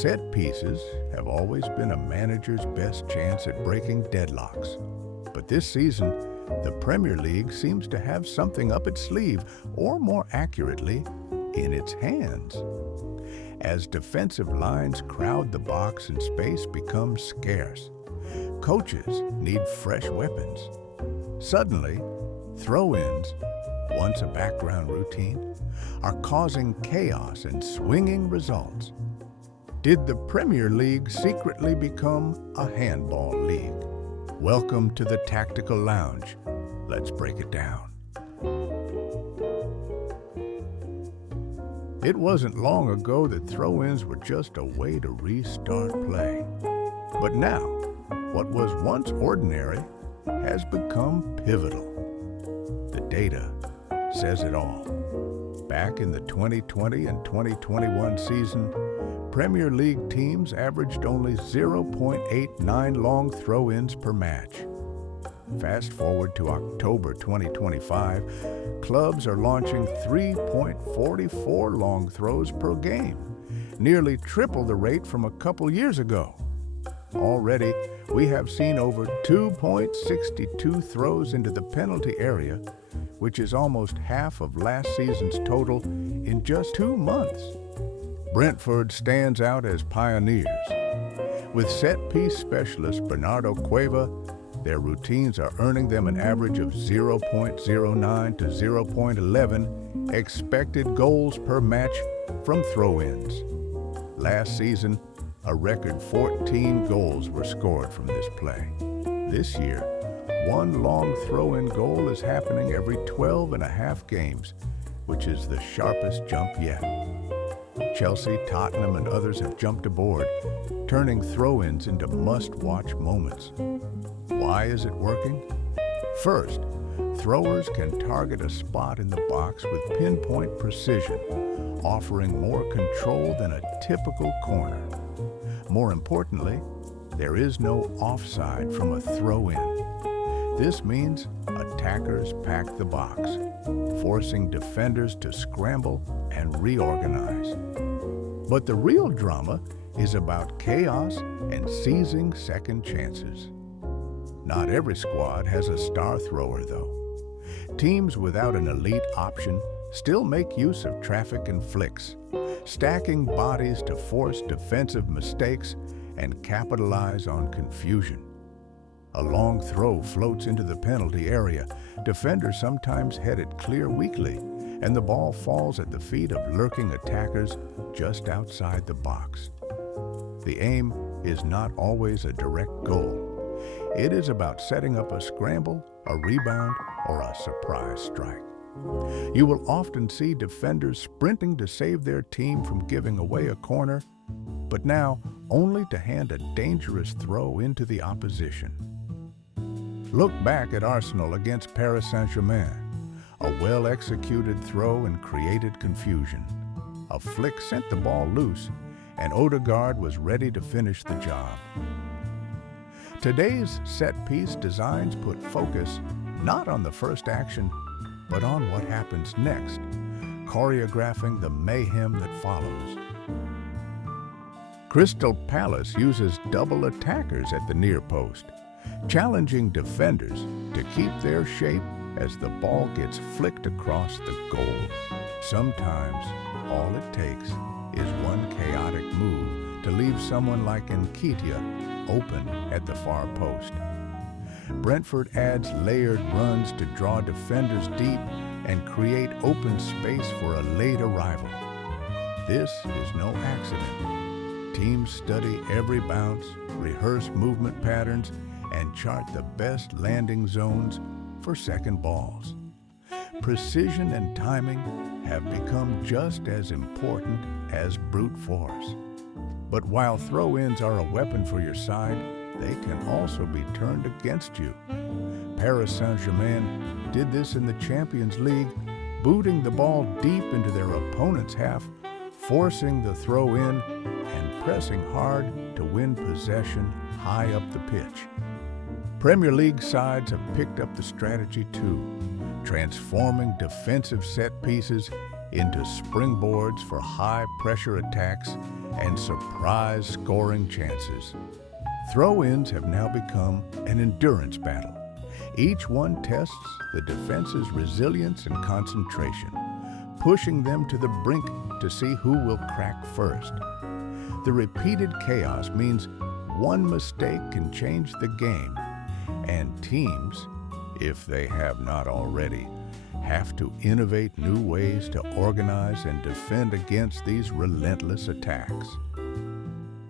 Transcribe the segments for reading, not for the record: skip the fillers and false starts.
Set pieces have always been a manager's best chance at breaking deadlocks. But this season, the Premier League seems to have something up its sleeve, or more accurately, in its hands. As defensive lines crowd the box and space becomes scarce, coaches need fresh weapons. Suddenly, throw-ins, once a background routine, are causing chaos and swinging results. Did the Premier League secretly become a handball league? Welcome to the Tactical Lounge. Let's break it down. It wasn't long ago that throw-ins were just a way to restart play. But now, what was once ordinary has become pivotal. The data says it all. Back in the 2020 and 2021 season, Premier League teams averaged only 0.89 long throw-ins per match. Fast forward to October 2025, clubs are launching 3.44 long throws per game, nearly triple the rate from a couple years ago. Already, we have seen over 2.62 throws into the penalty area, which is almost half of last season's total in just 2 months. Brentford stands out as pioneers. With set-piece specialist Bernardo Cueva, their routines are earning them an average of 0.09 to 0.11 expected goals per match from throw-ins. Last season, a record 14 goals were scored from this play. This year, one long throw-in goal is happening every 12 and a half games, which is the sharpest jump yet. Chelsea, Tottenham, and others have jumped aboard, turning throw-ins into must-watch moments. Why is it working? First, throwers can target a spot in the box with pinpoint precision, offering more control than a typical corner. More importantly, there is no offside from a throw-in. This means attackers pack the box, forcing defenders to scramble and reorganize. But the real drama is about chaos and seizing second chances. Not every squad has a star thrower, though. Teams without an elite option still make use of traffic and flicks, stacking bodies to force defensive mistakes and capitalize on confusion. A long throw floats into the penalty area. Defenders sometimes head it clear weakly, and the ball falls at the feet of lurking attackers just outside the box. The aim is not always a direct goal. It is about setting up a scramble, a rebound, or a surprise strike. You will often see defenders sprinting to save their team from giving away a corner, but now only to hand a dangerous throw into the opposition. Look back at Arsenal against Paris Saint-Germain. A well-executed throw and created confusion. A flick sent the ball loose, and Odegaard was ready to finish the job. Today's set-piece designs put focus not on the first action, but on what happens next, choreographing the mayhem that follows. Crystal Palace uses double attackers at the near post, challenging defenders to keep their shape as the ball gets flicked across the goal. Sometimes, all it takes is one chaotic move to leave someone like Nketiah open at the far post. Brentford adds layered runs to draw defenders deep and create open space for a late arrival. This is no accident. Teams study every bounce, rehearse movement patterns, and chart the best landing zones for second balls. Precision and timing have become just as important as brute force. But while throw-ins are a weapon for your side, they can also be turned against you. Paris Saint-Germain did this in the Champions League, booting the ball deep into their opponent's half, forcing the throw-in, and pressing hard to win possession high up the pitch. Premier League sides have picked up the strategy too, transforming defensive set pieces into springboards for high-pressure attacks and surprise scoring chances. Throw-ins have now become an endurance battle. Each one tests the defense's resilience and concentration, pushing them to the brink to see who will crack first. The repeated chaos means one mistake can change the game, and teams, if they have not already, have to innovate new ways to organize and defend against these relentless attacks.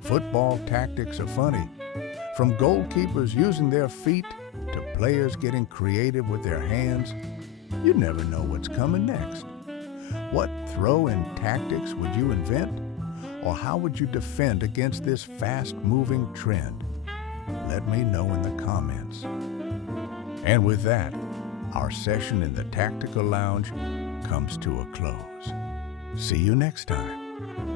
Football tactics are funny, from goalkeepers using their feet to players getting creative with their hands. You never know what's coming next. What throw-in tactics would you invent? Or how would you defend against this fast-moving trend? Let me know in the comments. And with that, our session in the Tactical Lounge comes to a close. See you next time.